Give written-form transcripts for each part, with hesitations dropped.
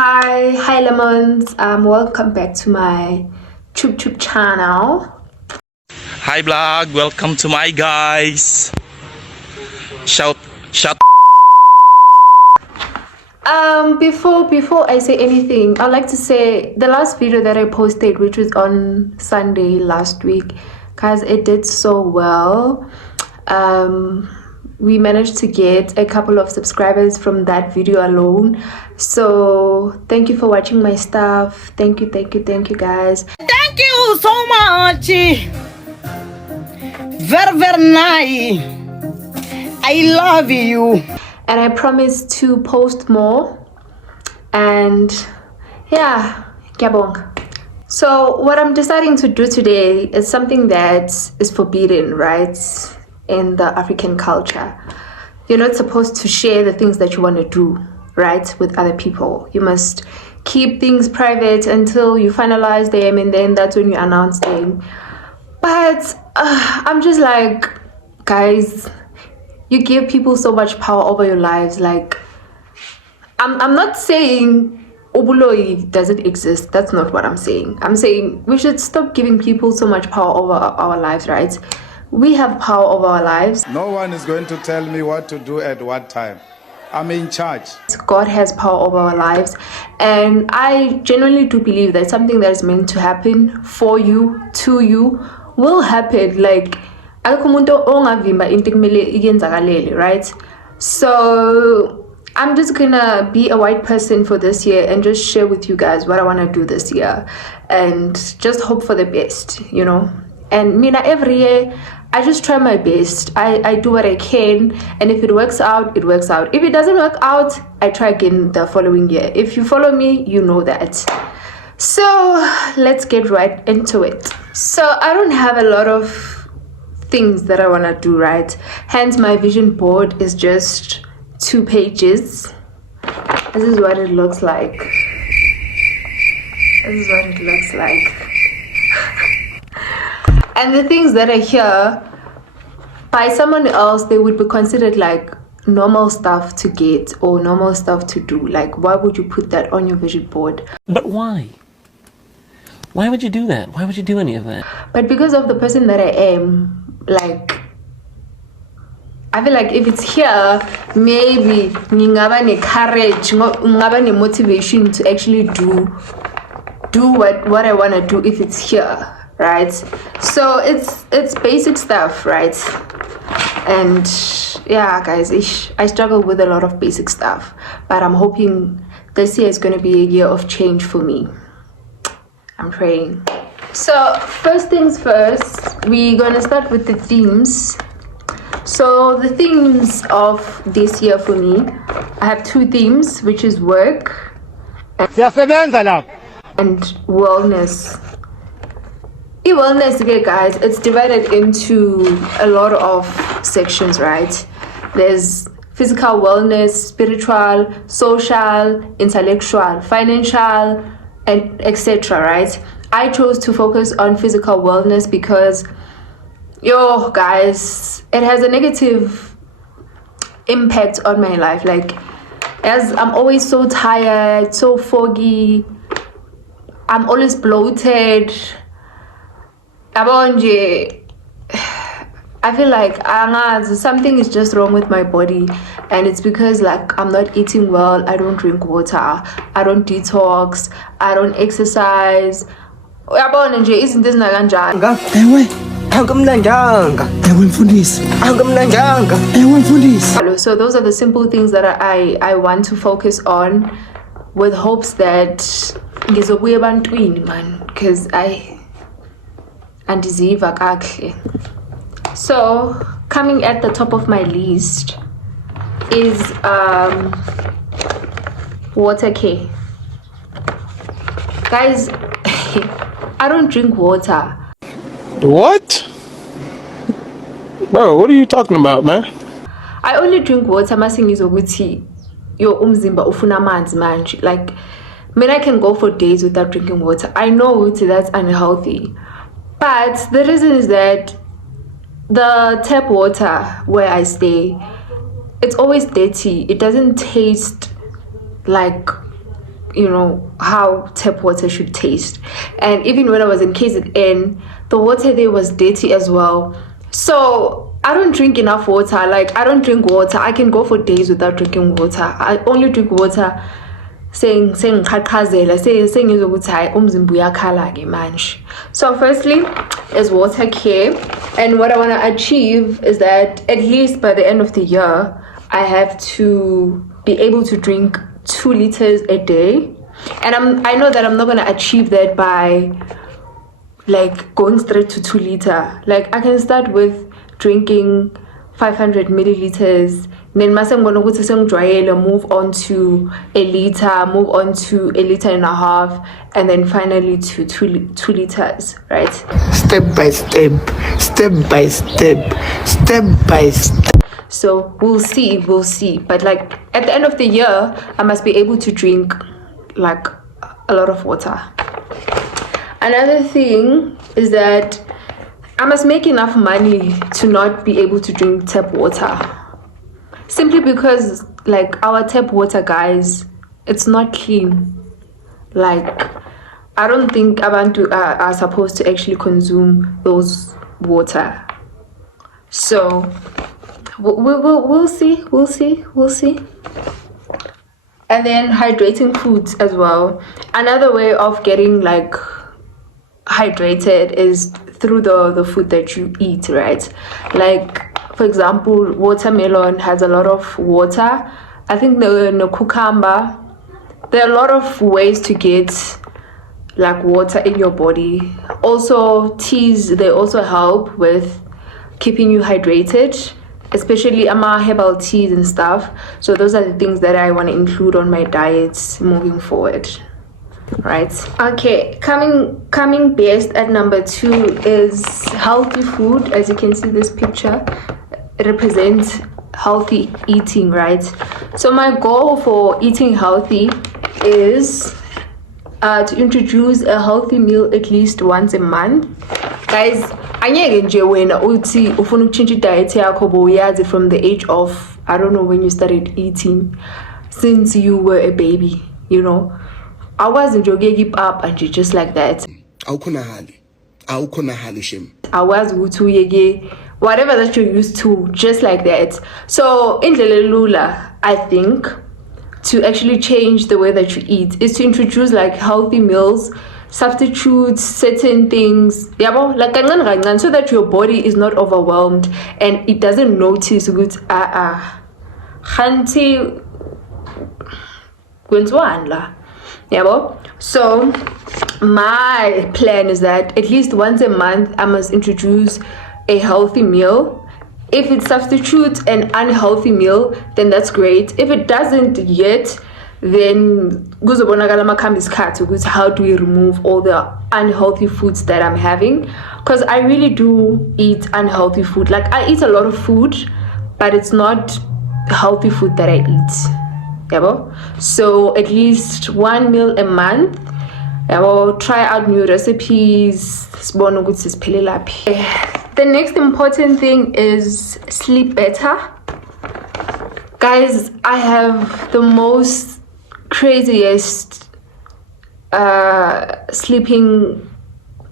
Hi lemons. Welcome back to my Chup channel. Hi vlog, welcome to my guys. Shout. Before I say anything, I'd like to say the last video that I posted, which was on Sunday last week, guys, it did so well. We managed to get a couple of subscribers from that video alone. So thank you for watching my stuff. Thank you guys. Thank you so much. Very nice. I love you. And I promise to post more. And yeah, kyabonga. So what I'm deciding to do today is something that is forbidden, right? In the African culture. You're not supposed to share the things that you want to do, right, with other people. You must keep things private until you finalize them, and then that's when you announce them. But I'm just like, guys, you give people so much power over your lives. Like, I'm not saying Obuloi doesn't exist. That's not what I'm saying. I'm saying we should stop giving people so much power over our lives, right? We have power over our lives. No one is going to tell me what to do at what time. I'm in charge. God has power over our lives, and I genuinely do believe that something that is meant to happen for you, to you, will happen. Like, right? So I'm just gonna be a white person for this year and just share with you guys what I want to do this year, and just hope for the best, you know. And Mina, every year I just try my best. I do what I can, and if it works out, it works out. If it doesn't work out, I try again the following year. If you follow me, you know that. So let's get right into it. So I don't have a lot of things that I want to do, right? Hence my vision board is just 2 pages. This is what it looks like. And the things that are here, by someone else, they would be considered like normal stuff to get or normal stuff to do. Like, why would you put that on your vision board? But why? Why would you do that? Why would you do any of that? But because of the person that I am, like, I feel like if it's here, maybe ngingaba ne courage, ngingaba ne motivation to actually do what I want to do if it's here, right? So it's basic stuff, right? And yeah, guys, I struggle with a lot of basic stuff, but I'm hoping this year is going to be a year of change for me. I'm praying. So first things first, we're going to start with the themes. So the themes of this year for me, I have 2 themes, which is work and wellness. Wellness, okay, guys, it's divided into a lot of sections, right? There's physical wellness, spiritual, social, intellectual, financial, and etc., right? I chose to focus on physical wellness because, guys, it has a negative impact on my life. Like, as I'm always so tired, so foggy, I'm always bloated. I feel like something is just wrong with my body, and it's because, like, I'm not eating well, I don't drink water, I don't detox, I don't exercise. Isn't this so those are the simple things that I want to focus on, with hopes that ngizobuya ebantwini, man, because andiziva kakuhle. So coming at the top of my list is water care. Guys, I don't drink water. What? Bro, what are you talking about, man? I only drink water masingizokuthi yo umzimba ufuna amanzi manje. Like, I can go for days without drinking water. I know that's unhealthy, but the reason is that the tap water where I stay, it's always dirty. It doesn't taste like how tap water should taste. And even when I was in KZN, the water there was dirty as well. So I don't drink enough water. Like, I don't drink water. I can go for days without drinking water. I only drink water saying ngikhakhazela sengizokuthi hayi umzimba uyakhala ke manje. So firstly is water care, and what I want to achieve is that at least by the end of the year I have to be able to drink 2 liters a day. And I know that I'm not going to achieve that by like going straight to 2 liter. Like, I can start with drinking 500 milliliters, then I'm going to move on to a liter, move on to a liter and a half, and then finally to 2 liters, right? Step by step, step by step, step by step. So we'll see. But like at the end of the year, I must be able to drink like a lot of water. Another thing is that I must make enough money to not be able to drink tap water. Simply because like our tap water, guys, it's not clean. Like, I don't think abantu are supposed to actually consume those water. So we'll see. And then hydrating foods as well. Another way of getting like hydrated is through the food that you eat, right? Like, for example, watermelon has a lot of water. I think the cucumber. There are a lot of ways to get like water in your body. Also, teas, they also help with keeping you hydrated, especially herbal teas and stuff. So those are the things that I want to include on my diets moving forward, right? Okay, coming best at number 2 is healthy food. As you can see, this picture, it represents healthy eating, right? So my goal for eating healthy is to introduce a healthy meal at least once a month. Guys, anyeke nje wena uthi ufuna ukuchinja diet yakho boyazi from the age of, I don't know when you started eating, since you were a baby, I wasn't keep up and just like that. Awukhonahali shem. I was uyeke whatever that you're used to, just like that. So indlela lula, I think, to actually change the way that you eat is to introduce like healthy meals, substitute certain things, like kancane, so that your body is not overwhelmed and it doesn't notice good khanti kwenziwani la. So my plan is that at least once a month I must introduce a healthy meal. If it substitutes an unhealthy meal, then that's great. If it doesn't yet, then how do we remove all the unhealthy foods that I'm having? Because I really do eat unhealthy food. Like, I eat a lot of food, but it's not healthy food that I eat. So at least 1 meal a month. Try out new recipes. The next important thing is sleep better. Guys, I have the most craziest sleeping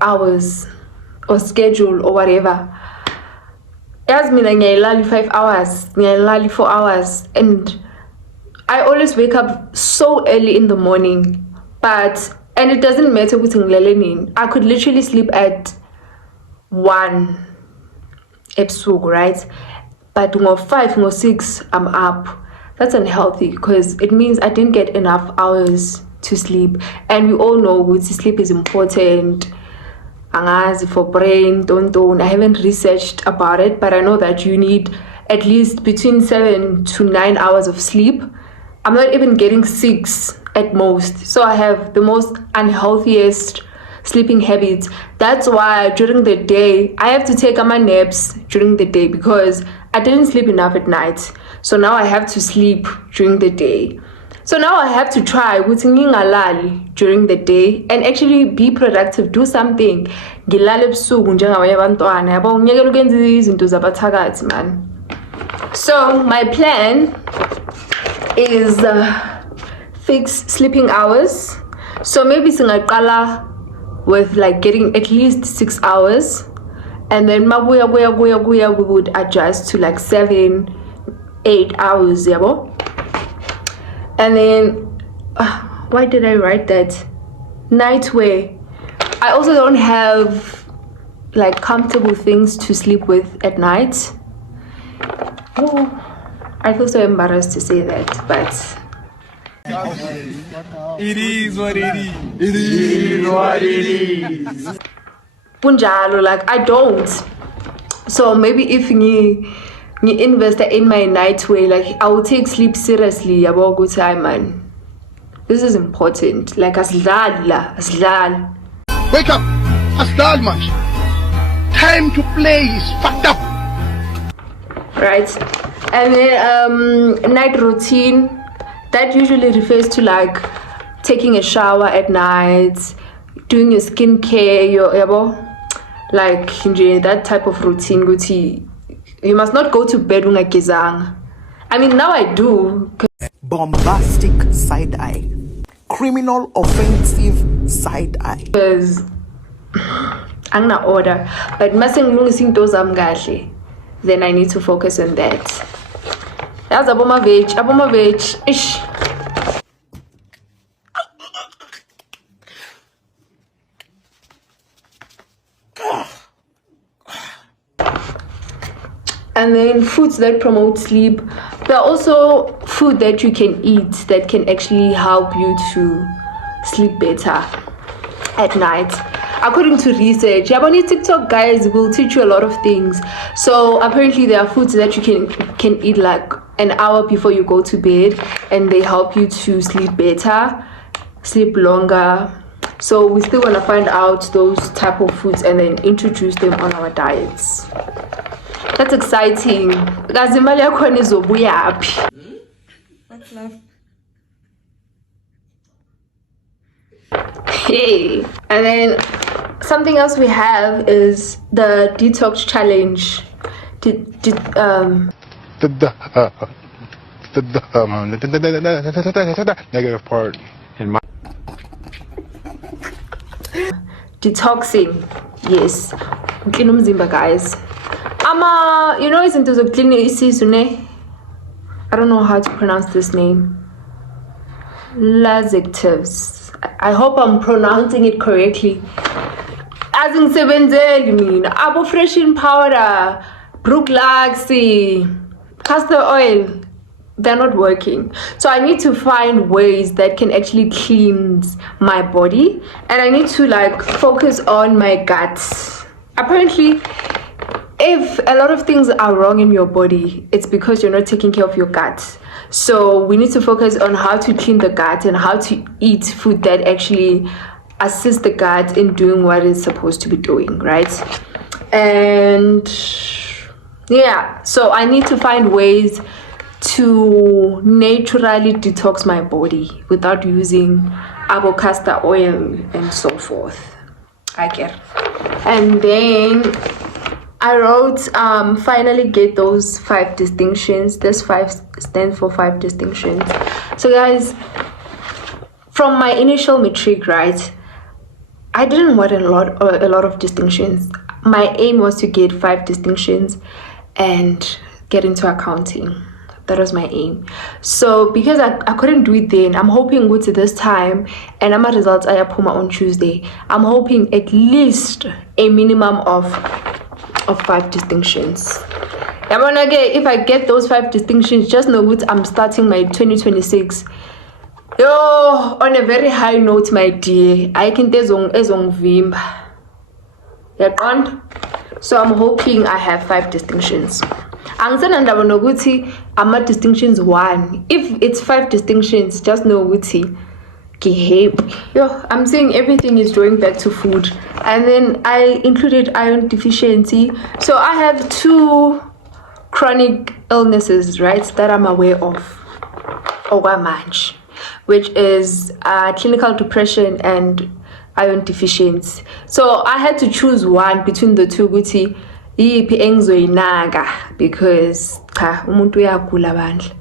hours or schedule or whatever. As me ngiyalala 5 hours, ngiyalala 4 hours, and I always wake up so early in the morning. And it doesn't matter what I could literally sleep at 1 episode, right? But 5 6 I'm up. That's unhealthy because it means I didn't get enough hours to sleep, and we all know sleep is important for brain. Don't I haven't researched about it, but I know that you need at least between 7 to 9 hours of sleep. I'm not even getting 6 at most, so I have the most unhealthiest sleeping habits. That's why during the day I have to take my naps during the day because I didn't sleep enough at night. So now I have to sleep during the day. So now I have to try during the day and actually be productive, do something. So my plan is fix sleeping hours. So maybe singaqala with like getting at least 6 hours, and then we would adjust to like 7-8 hours, yabo. And then why did I write that? Night wear. I also don't have like comfortable things to sleep with at night. Oh, I feel so embarrassed to say that, but it is what it is. It is what it is. punjalo, like I don't. So maybe if you invest in my night way, like I will take sleep seriously about good time, man. This is important. Like asdal. Wake up! Asdal, man. Time to play is fucked up. Right? And then night routine, that usually refers to like taking a shower at night, doing your skincare, like that type of routine. You must not go to bed when I mean, now I do. Bombastic side eye. Criminal offensive side eye. Because I'm not order. But missing those then I need to focus on that. That's aboma veg. Ish. And then foods that promote sleep. There are also food that you can eat that can actually help you to sleep better at night. According to research, Japanese TikTok guys will teach you a lot of things. So apparently there are foods that you can eat like an hour before you go to bed, and they help you to sleep better, sleep longer. So we still want to find out those type of foods and then introduce them on our diets. That's exciting. What's love? Hey. And then something else we have is the detox challenge. Negative part. Detoxing. Yes. Clean umzimba, guys. Izinto zokuclean isisu ne? I don't know how to pronounce this name. Laxatives. I hope I'm pronouncing it correctly. As in abo fresh in powder, brook laxi, castor oil, they're not working. So I need to find ways that can actually cleanse my body, and I need to like focus on my gut. Apparently, if a lot of things are wrong in your body, it's because you're not taking care of your gut. So we need to focus on how to clean the gut and how to eat food that actually assist the gut in doing what it's supposed to be doing, right? And yeah, so I need to find ways to naturally detox my body without using avocado oil and so forth. I get it. And then I wrote finally get those 5 distinctions. This 5 stands for 5 distinctions. So guys, from my initial matric, right, I didn't want a lot of distinctions. My aim was to get 5 distinctions and get into accounting. That was my aim. So because I couldn't do it then, I'm hoping with this time, and my results are puma on Tuesday, I'm hoping at least a minimum of 5 distinctions. If I get those 5 distinctions, just know what I'm starting my 2026 on a very high note, my dear. I can vimba. So I'm hoping I have 5 distinctions. I'm distinctions 1. If it's 5 distinctions, just know I'm saying everything is going back to food. And then I included iron deficiency. So I have 2 chronic illnesses, right, that I'm aware of, which is clinical depression and iron deficiency. So I had to choose one between the 2, because umuntu uyagula bandla.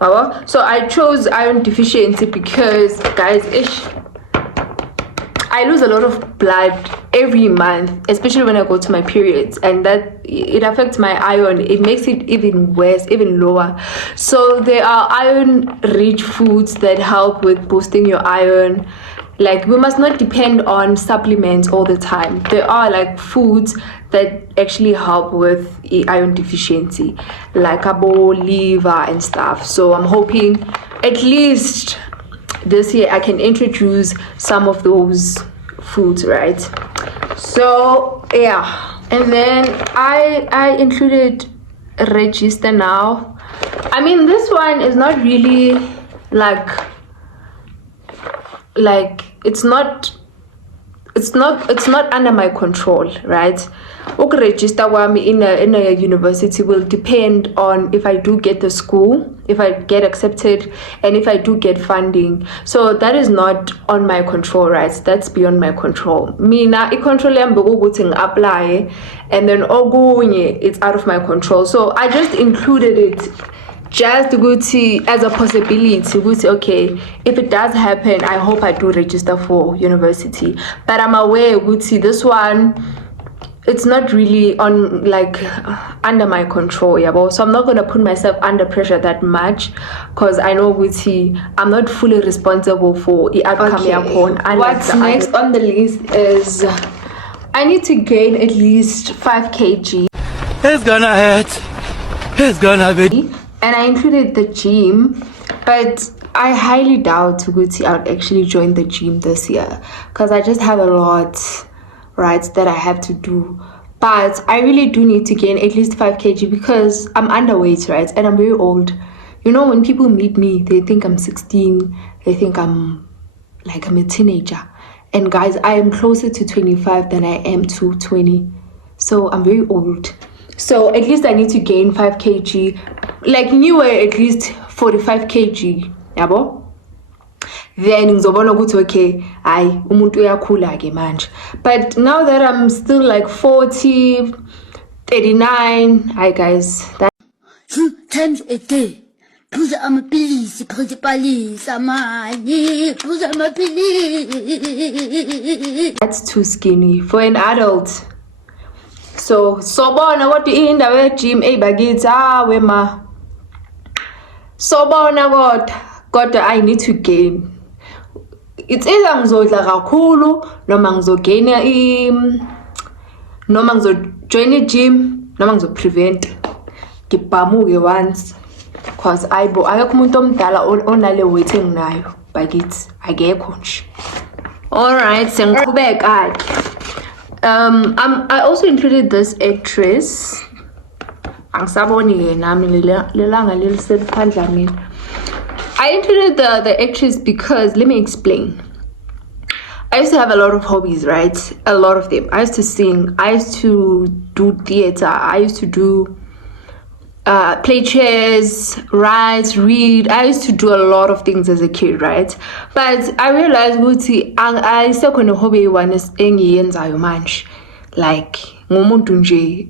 So I chose iron deficiency because, guys, I lose a lot of blood every month, especially when I go to my periods, and that it affects my iron. It makes it even worse, even lower. So there are iron rich foods that help with boosting your iron. Like, we must not depend on supplements all the time. There are like foods that actually help with iron deficiency, like abo, liver and stuff. So I'm hoping at least this year I can introduce some of those foods, right? So yeah, and then I included register now. I mean, this one is not really like it's not under my control, right? Register in a university will depend on if I do get the school, if I get accepted, and if I do get funding. So that is not on my control, right? That's beyond my control. Mina I control apply, and then it's out of my control. So I just included it just as a possibility. Okay, if it does happen, I hope I do register for university. But I'm aware this one, it's not really on under my control, yeah. So I'm not gonna put myself under pressure that much, because I know I'm not fully responsible for the outcome. Okay. What's next on the list is I need to gain at least 5 kg. It's gonna hurt. It's gonna be. And I included the gym, but I highly doubt I'll actually join the gym this year, because I just have a lot, right, that I have to do. But I really do need to gain at least 5 kg because I'm underweight, right, and I'm very old. You know, when people meet me, they think I'm 16, they think I'm a teenager. And guys, I am closer to 25 than I am to 20. So I'm very old. So at least I need to gain 5 kg, newer at least 45 kg, yabo? Then ngizobona ukuthi okay, hayi umuntu uyakhula ke manje. But now that I'm still 40, 39, hi guys, 2 times a day. Phuza amapilisi, phuza ipalisa manje, phuza amapilisi. That's too skinny for an adult. So sobona kodwa indawo ye-gym bakithi wema. Sobona kodwa I need to gain. It's either ngizodla kakhulu noma ngizogaina noma ngizojoin i-gym noma ngizoprevent ngibhamuke once, because akekho umuntu omdala onale weight enginayo bakithi, akekho nje. Alright, sengiqhubeka ke. I also included this actress. I included the actress because, let me explain. I used to have a lot of hobbies, right? A lot of them. I used to sing, I used to do theater, I used to do play chess, write, read. I used to do a lot of things as a kid, right? But I realized I still kind of hobby one is engiyenzayo manje, ngumuntu nje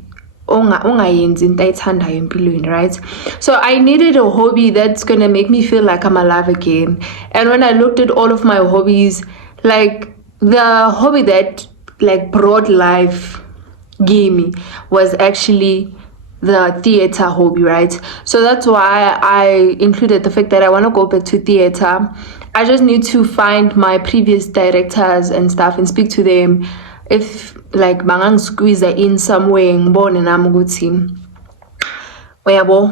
ongayenzi into ayithandayo empilweni, right? So I needed a hobby that's gonna make me feel like I'm alive again. And when I looked at all of my hobbies, the hobby that brought life gave me was actually the theater hobby, right? So that's why I included the fact that I want to go back to theater. I just need to find my previous directors and stuff and speak to them. If bangang squeeze in some way, ngibone nami ukuthi uyabo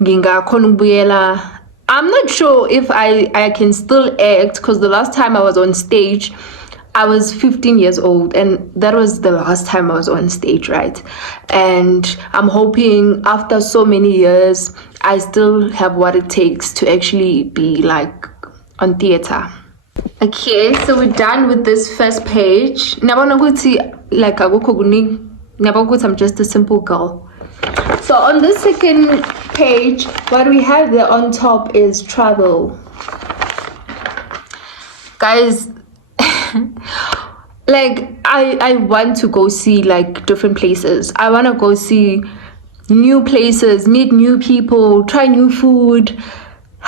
ngingakhona ukubuyela. I'm not sure if I can still act, because the last time I was on stage I was 15 years old, and that was the last time I was on stage, right? And I'm hoping after so many years I still have what it takes to actually be on theater. Okay, so we're done with this first page. I'm just a simple girl. So on the second page, what we have there on top is travel. Guys, I want to go see different places. I want to go see new places, meet new people, try new food,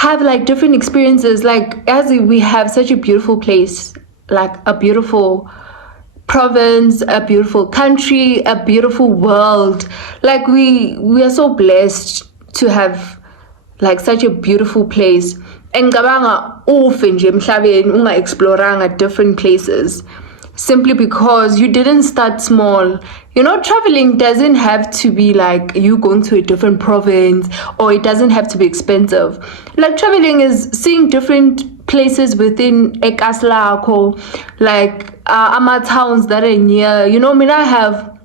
have like different experiences. Like as we have such a beautiful place, like a beautiful province, a beautiful country, a beautiful world. Like we are so blessed to have like such a beautiful place. And ngicabanga ufe nje emhlabeni unga exploranga different places simply because you didn't start small. You know, traveling doesn't have to be like you going to a different province, or it doesn't have to be expensive. Like traveling is seeing different places within Ekaslako, like ama towns that are near. You know, I mean, I have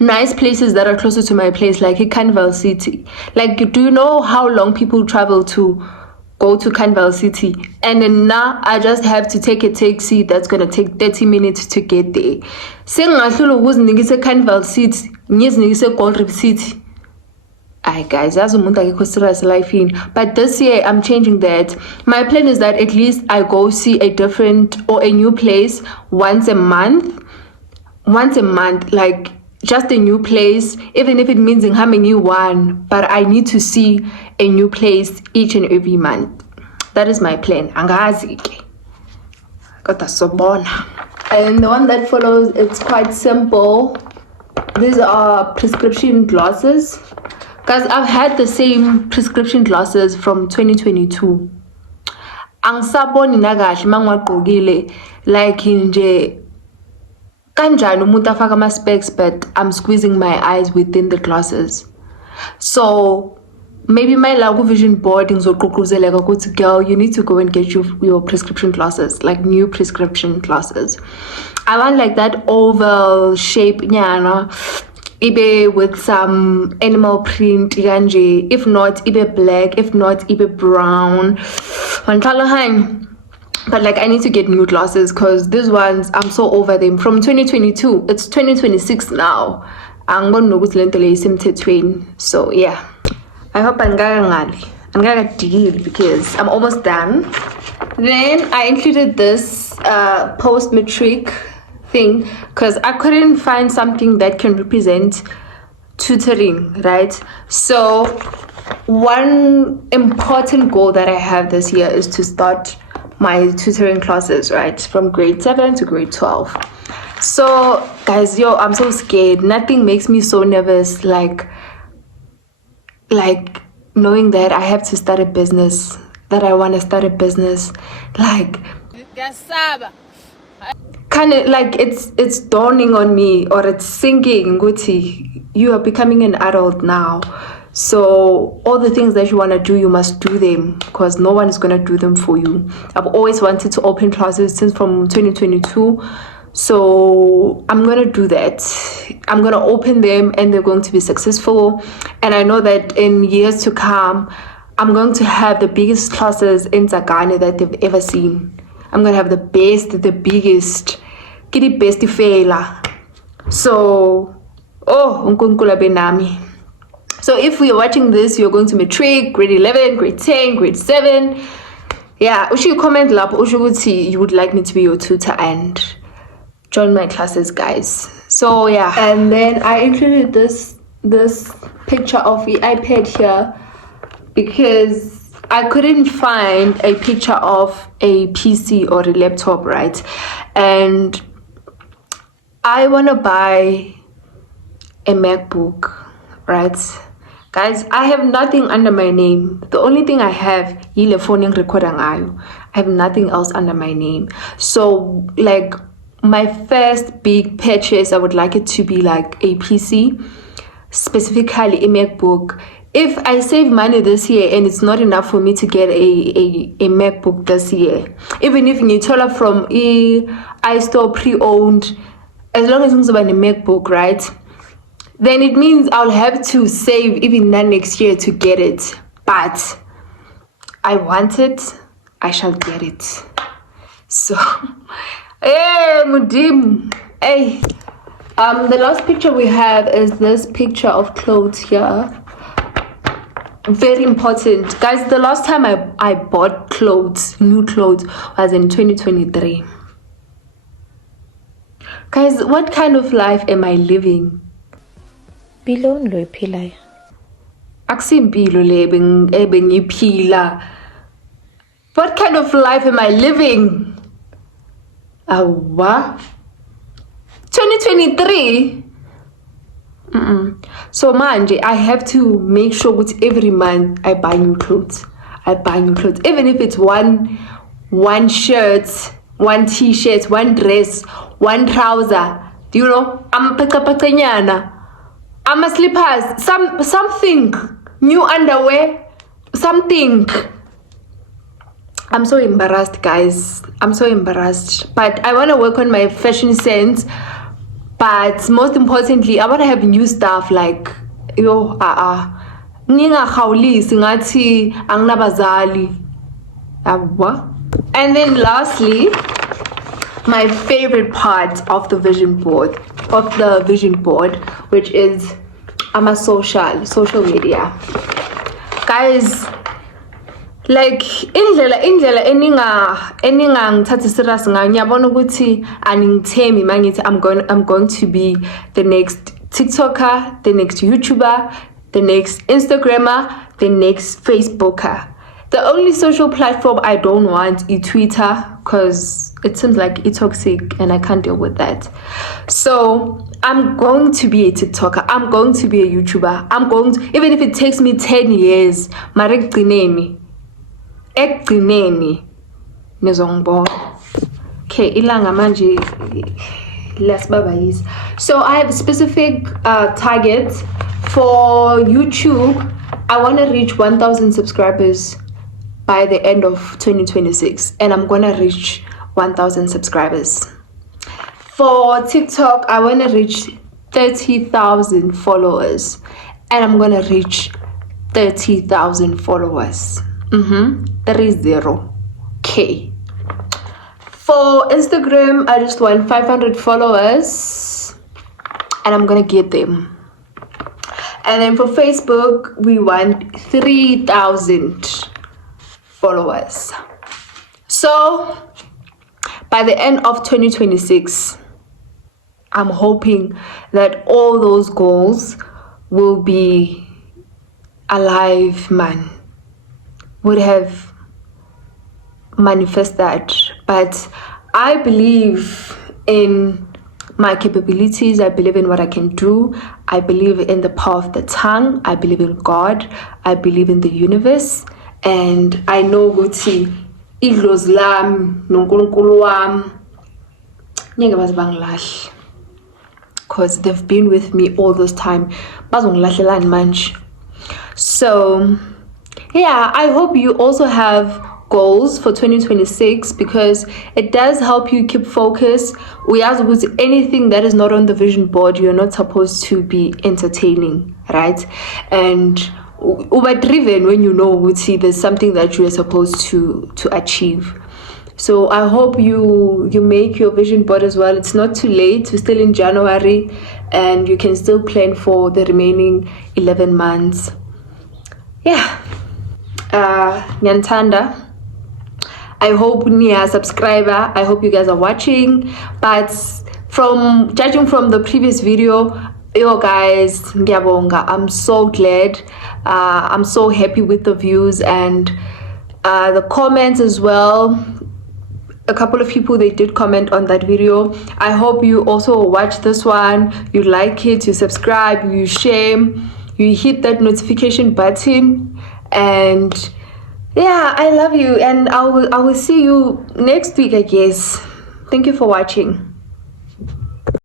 nice places that are closer to my place, like in Carnival City. Like, do you know how long people travel to go to Carnival City? And then now I just have to take a taxi that's gonna take 30 minutes to get there. Sengahlula ukuzinikisa Carnival City, ngizinikise Gold Reef City. Aye guys, that's umuntu akekho serious life in. But this year I'm changing that. My plan is that at least I go see a different or a new place once a month. Like just a new place, even if it means in having you one, but I need to see a new place each and every month. That is my plan. Angazi ke. Kota sobona. And the one that follows, it's quite simple. These are prescription glasses. Guys, I've had the same prescription glasses from 2022. Angisaboni nakahle mangwagqokile like nje kanjani umuntu afaka ama specs, but I'm squeezing my eyes within the glasses. So maybe my lagu vision board ngizogqugquzeleka ukuthi girl, you need to go and get your prescription glasses, like new prescription glasses. I want like that oval shape nyana, ibe with some animal print kanje, if not ibe black, if not ibe brown. But like I need to get new glasses because these ones I'm so over them. From 2022, it's 2026 now. I'm gonna know what's So yeah, I hope I'm gonna deal because I'm almost done. Then I included this post-matric thing because I couldn't find something that can represent tutoring, right? So one important goal that I have this year is to start my tutoring classes, right, from grade 7 to grade 12. So guys, I'm so scared. Nothing makes me so nervous like knowing that I have to start a business, that I want to start a business. Like kind of like it's dawning on me, or it's sinking, Guti, you are becoming an adult now. So all the things that you want to do, you must do them because no one is going to do them for you. I've always wanted to open classes since from 2022. So I'm going to do that. I'm going to open them and they're going to be successful. And I know that in years to come, I'm going to have the biggest classes in Zagane that they've ever seen. I'm going to have the best, the biggest, kitty best fela. So, unkulunkulu benami. So if you're watching this, you're going to matric, grade 11, grade 10, grade 7. Yeah, you comment you would like me to be your tutor and join my classes, guys. So yeah, and then I included this picture of the iPad here because I couldn't find a picture of a PC or a laptop, right? And I want to buy a MacBook, right? Guys, I have nothing under my name. The only thing I have is phone recorder. I have nothing else under my name. So like my first big purchase, I would like it to be like a PC, specifically a MacBook. If I save money this year and it's not enough for me to get a MacBook this year, even if you tell from iStore pre-owned, as long as you have a MacBook, right? Then it means I'll have to save even that next year to get it. But I want it, I shall get it. So, hey, Mudim, hey. The last picture we have is this picture of clothes here. Very important. Guys, the last time I bought clothes, new clothes, was in 2023. Guys, what kind of life am I living? Bilon lo iphilayo. Akusimpilo le bengiphila. What kind of life am I living? What? 2023? So manje, I have to make sure that every month I buy new clothes. Even if it's one shirt, one t-shirt, one dress, one trouser. Do you know? I'm a slippers, something, new underwear, something. I'm so embarrassed, guys. I'm so embarrassed. But I want to work on my fashion sense. But most importantly, I want to have new stuff like, ningahawulisi ngathi anginabazali. And then lastly, my favorite part of the vision board, which is social media. Guys, like indlela eningangithatha serious ngayo ngiyabona ukuthi aningithembi mangithi I'm going to be the next TikToker, the next YouTuber, the next Instagrammer, the next Facebooker. The only social platform I don't want is Twitter because it seems like it's toxic and I can't deal with that. So I'm going to be a TikToker. I'm going to be a YouTuber. Even if it takes me 10 years, ekugcineni nizongibona. Okay, ilanga manje lasibabayisa. So I have specific targets for YouTube. I want to reach 1,000 subscribers by the end of 2026, and I'm gonna reach 1,000 subscribers. For TikTok, I want to reach 30,000 followers, and I'm gonna reach 30,000 followers. 30K. For Instagram, I just want 500 followers, and I'm gonna get them. And then for Facebook, we want 3,000 followers. So by the end of 2026, I'm hoping that all those goals will be alive, man. Would have manifested. But I believe in my capabilities. I believe in what I can do. I believe in the power of the tongue. I believe in God. I believe in the universe. And I know ukuthi idlozi lami noNkulunkulu wami ngeke baze bangilahle, because they've been with me all this time. Bazongilahlela manje. So yeah, I hope you also have goals for 2026, because it does help you keep focus. We ask with anything that is not on the vision board, you're not supposed to be entertaining, right? And uber driven when you know there's something that you are supposed to achieve. So I hope you make your vision board as well. It's not too late. We're still in January, and you can still plan for the remaining 11 months. Yeah. Nyantanda, I hope Nia subscriber. I hope you guys are watching. But from judging from the previous video, yo guys, ngiyabonga. I'm so glad. I'm so happy with the views and the comments as well. A couple of people, they did comment on that video. I hope you also watch this one, you like it, you subscribe, you share, you hit that notification button. And yeah, I love you, and I will see you next week, I guess. Thank you for watching.